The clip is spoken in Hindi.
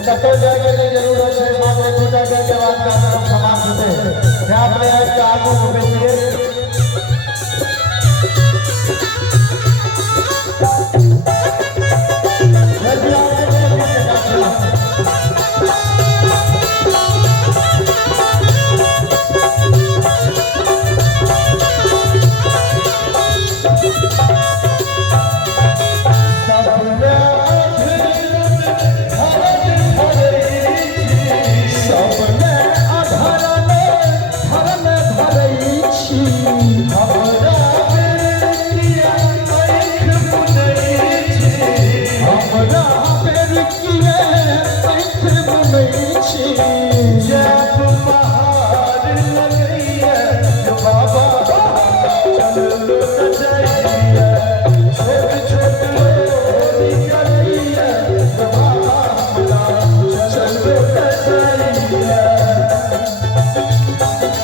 कतो जाके की जरूरत है मात्र पूजा के बाद का समाप्त होते हैं। यहाँ अपने आज का आगू को बेचिए।